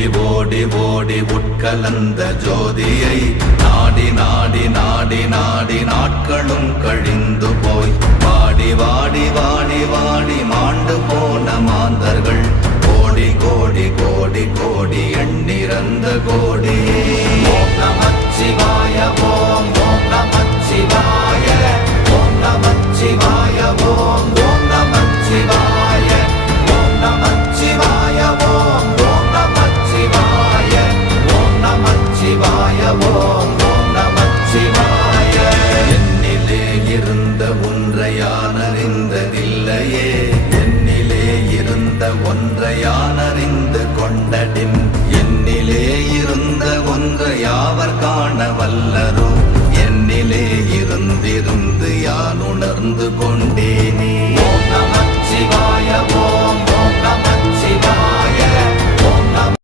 ஓடி ஓடி ஓடி உட்கலந்த ஜோதியை நாடி நாடி நாடி நாடி நாட்களும் கழிந்து போய் வாடி வாடி வாடி வாடி மாண்டு போன மாந்தர்கள் கோடி கோடி கோடி கோடி எண்ணிறந்த கோடி ஓம் நமச்சிவாய.